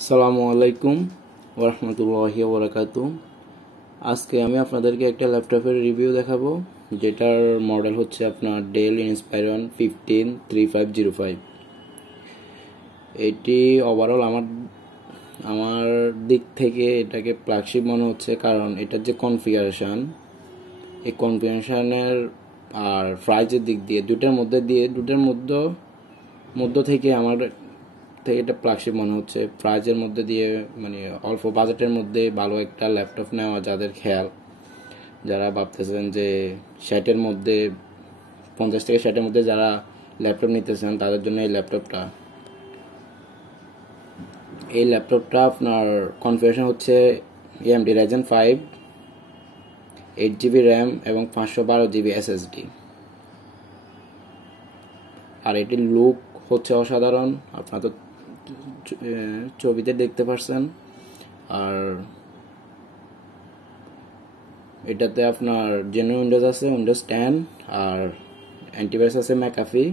আসসালামু আলাইকুম ওয়া রাহমাতুল্লাহি ওয়া বারাকাতুহু। আজকে আমি আপনাদেরকে একটা ল্যাপটপের রিভিউ দেখাবো, যেটার মডেল হচ্ছে আপনার ডেল ইনস্পাইরন 15.3505। এটি ওভারঅল আমার দিক থেকে এটাকে ফ্ল্যাগশিপ মনে হচ্ছে, কারণ এটার যে কনফিগারেশন, এই কনফিগারেশনের আর প্রাইসের দিক দিয়ে দুটার মধ্য থেকে আমার থেকে এটা ফ্ল্যাগশিপ মনে হচ্ছে। প্রাইজের মধ্যে দিয়ে মানে অল্প বাজেটের মধ্যে ভালো একটা ল্যাপটপ নেওয়া যাদের খেয়াল, যারা ভাবতেছেন যে 60-এর মধ্যে 50 থেকে 60-এর মধ্যে যারা ল্যাপটপ নিতেছেন তাদের জন্য এই ল্যাপটপটা আপনার কনফিগারেশন হচ্ছে AMD Ryzen 5, 8GB RAM এবং 512GB SSD। আর এটির লুক হচ্ছে অসাধারণ, আপনারা তো ছবিতে দেখতে পারছেন। আর এটাতে আপনার জেনুইন উইন্ডোজ আছে, উইন্ডোজ 10, আর অ্যান্টিভাইরাস আছে ম্যাকাফি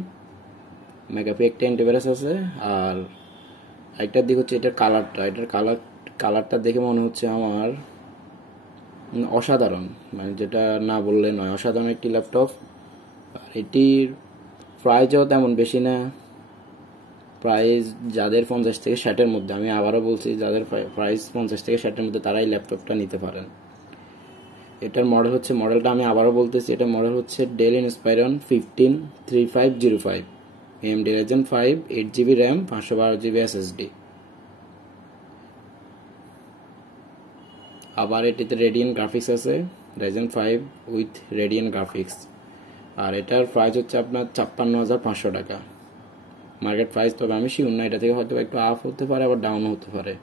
একটা অ্যান্টিভাইরাস আছে। আর একটা দিক হচ্ছে এটার কালারটা দেখে মনে হচ্ছে আমার অসাধারণ, মানে যেটা না বললে নয়, অসাধারণ একটি ল্যাপটপ। আর এটির প্রাইসও তেমন বেশি না, প্রাইস যাদের 50 থেকে 60-এর মধ্যে, আমি আবারও বলছি যাদের প্রাইস 50 থেকে 60-এর মধ্যে তারাই ল্যাপটপটা নিতে পারেন। এটার মডেলটা আমি আবারও বলতেছি, এটা মডেল হচ্ছে del Inspiron 15.3505, AMD Ryzen 5, 8GB RAM, 512GB SSD। আবার এটিতে রেডিয়ন গ্রাফিক্স আছে, Ryzen 5 উইথ রেডিয়ন গ্রাফিক্স। আর এটার প্রাইস হচ্ছে আপনার 56,500 টাকা মার্কেট প্রাইস। তবে আমি শিওর না, এটা থেকে হয়তো একটু আপ হতে পারে, আবার ডাউন হতে পারে।